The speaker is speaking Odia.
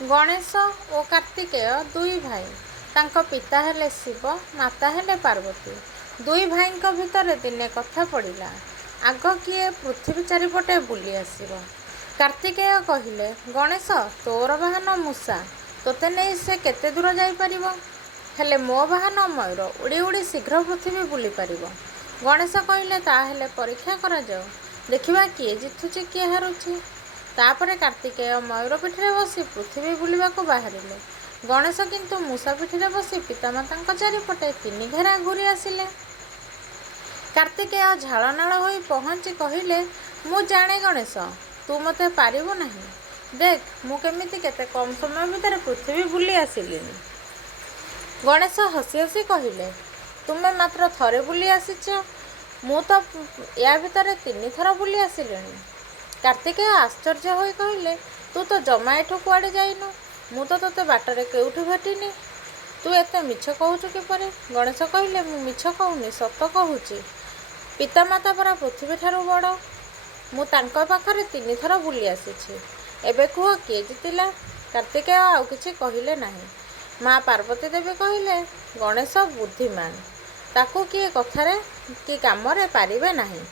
ଗଣେଶ ଓ କାର୍ତ୍ତିକେୟ ଦୁଇ ଭାଇ। ତାଙ୍କ ପିତା ହେଲେ ଶିବ, ମାତା ହେଲେ ପାର୍ବତୀ। ଦୁଇ ଭାଇଙ୍କ ଭିତରେ ଦିନେ କଥା ପଡ଼ିଲା, ଆଗ କିଏ ପୃଥିବୀ ଚାରିପଟେ ବୁଲି ଆସିବ। କାର୍ତ୍ତିକେୟ କହିଲେ, ଗଣେଶ, ତୋର ବାହନ ମୂଷା, ତୋତେ ନେଇ ସେ କେତେ ଦୂର ଯାଇପାରିବ? ହେଲେ ମୋ ବାହନ ମୟୂର, ଉଡ଼ି ଉଡ଼ି ଶୀଘ୍ର ପୃଥିବୀ ବୁଲିପାରିବ। ଗଣେଶ କହିଲେ, ତାହେଲେ ପରୀକ୍ଷା କରାଯାଉ, ଦେଖିବା କିଏ ଜିତୁଛି କିଏ ହାରୁଛି। ତାପରେ କାର୍ତ୍ତିକେୟ ମୟୂର ପିଠିରେ ବସି ପୃଥିବୀ ବୁଲିବାକୁ ବାହାରିଲେ। ଗଣେଶ କିନ୍ତୁ ମୂଷା ପିଠିରେ ବସି ପିତାମାତାଙ୍କ ଚାରିପଟେ 3 ଘେରା ଘୂରି ଆସିଲେ। କାର୍ତ୍ତିକେୟ ଝାଳନାଳ ହୋଇ ପହଞ୍ଚି କହିଲେ, ମୁଁ ଜାଣେ ଗଣେଶ, ତୁ ମୋତେ ପାରିବୁ ନାହିଁ। ଦେଖ, ମୁଁ କେମିତି କେତେ କମ୍ ସମୟ ଭିତରେ ପୃଥିବୀ ବୁଲି ଆସିଲିଣି। ଗଣେଶ ହସି ହସି କହିଲେ, ତୁମେ ମାତ୍ର ଥରେ ବୁଲି ଆସିଛ, ମୁଁ ତ ୟା ଭିତରେ 3 ଥର ବୁଲି ଆସିଲିଣି। କାର୍ତ୍ତିକେୟ ଆଶ୍ଚର୍ଯ୍ୟ ହୋଇ କହିଲେ, ତୁ ତ ଜମା ଏଠୁ କୁଆଡ଼େ ଯାଇନୁ, ମୁଁ ତ ତୋତେ ବାଟରେ କେଉଁଠି ଭେଟିନି। ତୁ ଏତେ ମିଛ କହୁଛୁ କିପରି? ଗଣେଶ କହିଲେ, ମୁଁ ମିଛ କହୁନି, ସତ କହୁଛି। ପିତାମାତା ପରା ପୃଥିବୀଠାରୁ ବଡ଼। ମୁଁ ତାଙ୍କ ପାଖରେ 3 ଥର ବୁଲି ଆସିଛି। ଏବେ କୁହ କିଏ ଜିତିଲା? କାର୍ତ୍ତିକେୟ ଆଉ କିଛି କହିଲେ ନାହିଁ। ମା ପାର୍ବତୀ ଦେବୀ କହିଲେ, ଗଣେଶ ବୁଦ୍ଧିମାନ, ତାକୁ କିଏ କଥାରେ କି କାମରେ ପାରିବେ ନାହିଁ।